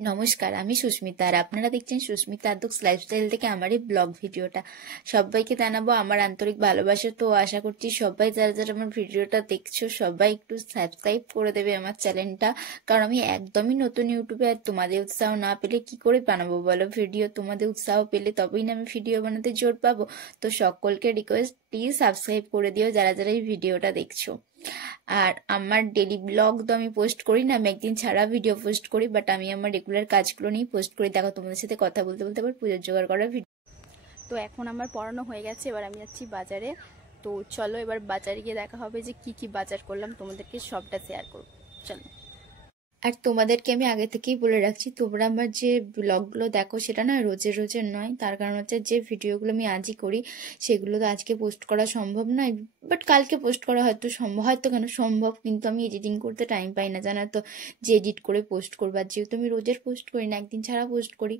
নমস্কার, আমি সুস্মিতা আর আপনারা দেখছেন সুস্মিতা আদুক্স লাইফস্টাইল থেকে আমার এই ব্লগ ভিডিওটা। সবাইকে জানাবো আমার আন্তরিক ভালোবাসা। তো আশা করছি সবাই যারা যারা আমার ভিডিওটা দেখছো সবাই একটু সাবস্ক্রাইব করে দেবে আমার চ্যানেলটা, কারণ আমি একদমই নতুন ইউটিউবে আর তোমাদের উৎসাহ না পেলে কি করে বানাবো বলো ভিডিও। তোমাদের উৎসাহ পেলে তবেই না আমি ভিডিও বানাতে জোর পাবো। তো সকলকে রিকোয়েস্ট, প্লিজ সাবস্ক্রাইব করে দিও যারা যারা এই ভিডিওটা দেখছো। আর আমার ডেলি ব্লগ তো আমি পোস্ট করি না, আমি একদিন ছাড়া ভিডিও পোস্ট করি, বাট আমি আমার রেগুলার কাজগুলো নিয়ে পোস্ট করি। দেখো তোমাদের সাথে কথা বলতে বলতে আবার পুজোর জোগাড় করার ভিডিও। তো এখন আমার পড়ানো হয়ে গেছে, এবার আমি যাচ্ছি বাজারে। তো চলো এবার বাজারে গিয়ে দেখা হবে যে কি কি বাজার করলাম, তোমাদেরকে সবটা শেয়ার করবো। চলো। আর তোমাদেরকে আমি আগে থেকেই বলে রাখছি, তোমরা আমার যে ব্লগগুলো দেখো সেটা না রোজের রোজের নয়। তার কারণ হচ্ছে যে ভিডিওগুলো আমি আজই করি সেগুলো তো আজকে পোস্ট করা সম্ভব নয়, বাট কালকে পোস্ট করা হয়তো সম্ভব, হয়তো কেন সম্ভব, কিন্তু আমি এডিটিং করতে টাইম পাই না জানা তো, যে এডিট করে পোস্ট করবো। আর যেহেতু আমি রোজের পোস্ট করি না, একদিন ছাড়া পোস্ট করি,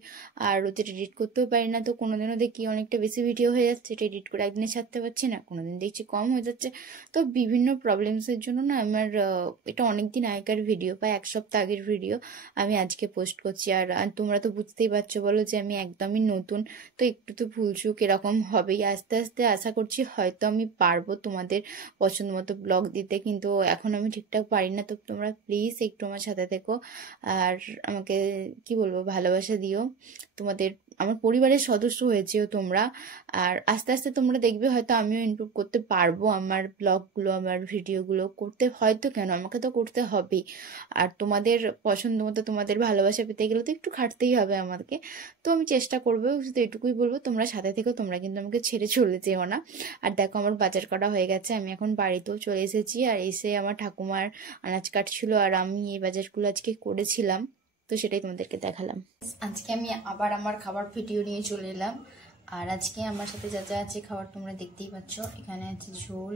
আর রোজের এডিট করতেও পারি না, তো কোনোদিনও দেখি অনেকটা বেশি ভিডিও হয়ে যাচ্ছে, এটা এডিট করে একদিনে ছাড়তে পারছি না, কোনোদিন দেখছি কম হয়ে যাচ্ছে। তো বিভিন্ন প্রবলেমসের জন্য না আমার এটা অনেকদিন আগেকার ভিডিও, প্রায় এক সপ্তাহ আগের ভিডিও আমি আজকে পোস্ট করছি। আর তোমরা তো বুঝতেই পারছো বলো যে আমি একদমই নতুন, তো একটু তো ভুলচুক এরকম হবেই। আস্তে আস্তে আশা করছি হয়তো আমি পারবো তোমাদের পছন্দ মতো ব্লগ দিতে, কিন্তু এখন আমি ঠিকঠাক পারি না। তো তোমরা প্লিজ একটু আমার সাথে থেকো আর আমাকে কি বলবো, ভালোবাসা দিও। তোমাদের আমার পরিবারের সদস্য হয়েছেও তোমরা, আর আস্তে আস্তে তোমরা দেখবে হয়তো আমিও ইমপ্রুভ করতে পারবো। আমার ব্লগগুলো, আমার ভিডিওগুলো করতে হয়তো কেন, আমাকে তো করতে হবেই। আর তোমাদের পছন্দ মতো, তোমাদের ভালোবাসা পেতে গেলে তো একটু খাটতেই হবে আমাকে। তো আমি চেষ্টা করবো, শুধু এটুকুই বলবো, তোমরা সাথে থেকো, তোমরা কিন্তু আমাকে ছেড়ে চলে যেও না। আর দেখো আমার বাজার করা হয়ে গেছে, আমি এখন বাড়িতেও চলে এসেছি। আর এসে আমার ঠাকুমার আনাজ কাটছিল আর আমি এই বাজারগুলো আজকে করেছিলাম, তো সেটাই তোমাদেরকে দেখালাম। আজকে আমি আবার আমার খাবার ভিডিও নিয়ে চলে এলাম। আর আজকে আমার সাথে যা যা আছে খাবার তোমরা দেখতেই পাচ্ছ। এখানে আছে ঝোল,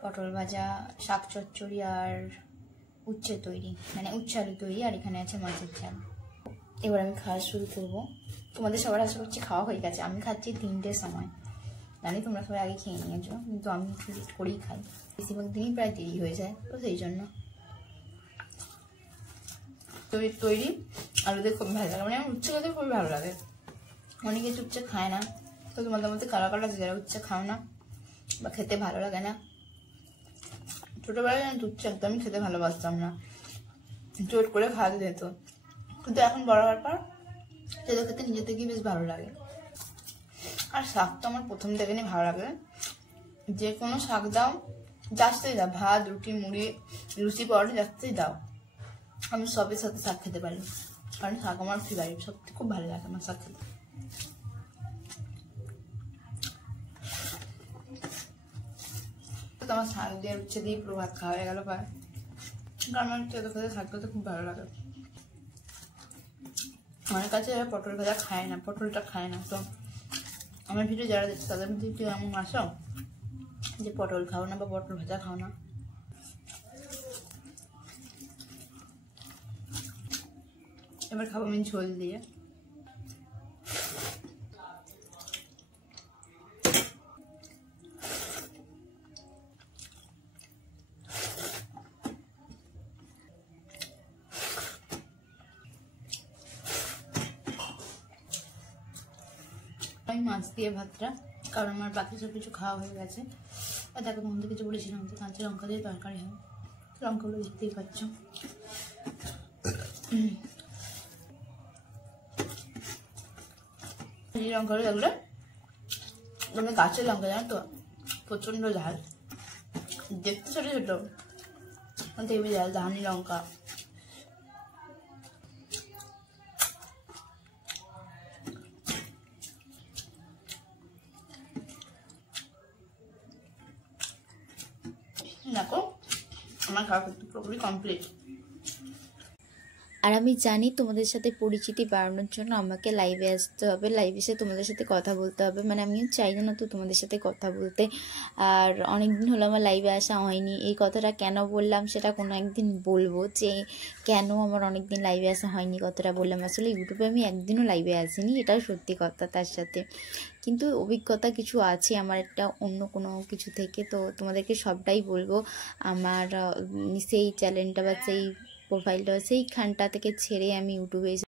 পটল ভাজা, শাক চচ্চড়ি আর উচ্ছে তৈরি, মানে উচ্ছে আলু তৈরি, আর এখানে আছে মাছের ঝাল। এবার আমি খাওয়া শুরু করবো। তোমাদের সবার আশা করছি খাওয়া হয়ে গেছে। আমি খাচ্ছি 3টের সময়, জানি তোমরা সবাই আগে খেয়ে নিয়েছো, কিন্তু আমি একটু লেট করেই খাই, বেশিরভাগ দিনই প্রায় দেরি হয়ে যায়, তো সেই জন্য। তৈরি আলুদের খুব ভালো লাগে, মানে আমার উচ্ছে খেতে খুবই ভালো লাগে। অনেকে উচ্ছে খায় না, তো তোমাদের মধ্যে কারা কারা যারা উচ্ছে খাও না বা খেতে ভালো লাগে না। ছোটবেলায় আমি উচ্ছে একদমই খেতে ভালোবাসতাম না, জোর করে খাওয়াতে যেত, কিন্তু এখন বড় হওয়ার পর সেটা খেতে নিজে থেকেই বেশ ভালো লাগে। আর শাক তো আমার প্রথম থেকে নিয়ে ভালো লাগে, যে কোনো শাক দাও, যাচ্তেই দাও, ভাত রুটি মুড়ি লুচি পরোটা যাচ্তেই দাও, আমি সবের সাথে শাক খেতে পারি, কারণ শাক আমার ফেভারিট, সত্যি খুব ভালো লাগে আমার শাক খেতে। আমার শাক দিয়ে উচ্ছে দিয়ে পুরো ভাত খাওয়া হয়ে গেল প্রায়, কারণ আমার খেতে খেতে শাক খেতে খুব ভালো লাগে। আমার কাছে পটল ভাজা খায় না, পটলটা খায় না, তো আমার ভিডিও যারা দেখছে তাদের মধ্যে একটু এমন আসো যে পটল খাও না বা পটল ভাজা খাও না। এবার খাবো আমি ঝোল দিয়ে। আমি মাছ দিয়ে ভাতটা, কারণ আমার বাকি সব কিছু খাওয়া হয়ে গেছে। আর দেখো তোমাদের কিছু বলেছিলাম যে কাঁচা লঙ্কা দিয়ে তরকারি হয়, লঙ্কাগুলো দেখতেই পাচ্ছ। এই লঙ্কাগুলো দেখলে তোমরা গাছের লঙ্কা জানো তো, প্রচন্ড ঝাল, দেখতে ছোট ছোট, দেখবি ঝাল, ধানি লঙ্কা। দেখো আমার খাওয়া কিন্তু পুরোপুরি কমপ্লিট। আর আমি জানি তোমাদের সাথে পরিচিতি বাড়ানোর জন্য আমাকে লাইভে আসতে হবে, লাইভে এসে তোমাদের সাথে কথা বলতে হবে, মানে আমিও চাই না তো তোমাদের সাথে কথা বলতে। আর অনেক দিন হলো আমার লাইভে আসা হয়নি, এই কথাটা কেন বললাম সেটা কোনো একদিন বলবো, যে কেন আমার অনেক দিন লাইভে আসা হয়নি কথাটা বললাম। আসলে ইউটিউবে আমি একদিনও লাইভে আসিনি, এটাও সত্যি কথা, তার সাথে কিন্তু অভিজ্ঞতা কিছু আছে আমার একটা অন্য কোনো কিছু থেকে, তো তোমাদেরকে সবটাই বলবো। আমার সেই চ্যানেলটা বা সেই প্রোফাইলটা সেইখানটা থেকে ছেড়ে আমি ইউটিউবে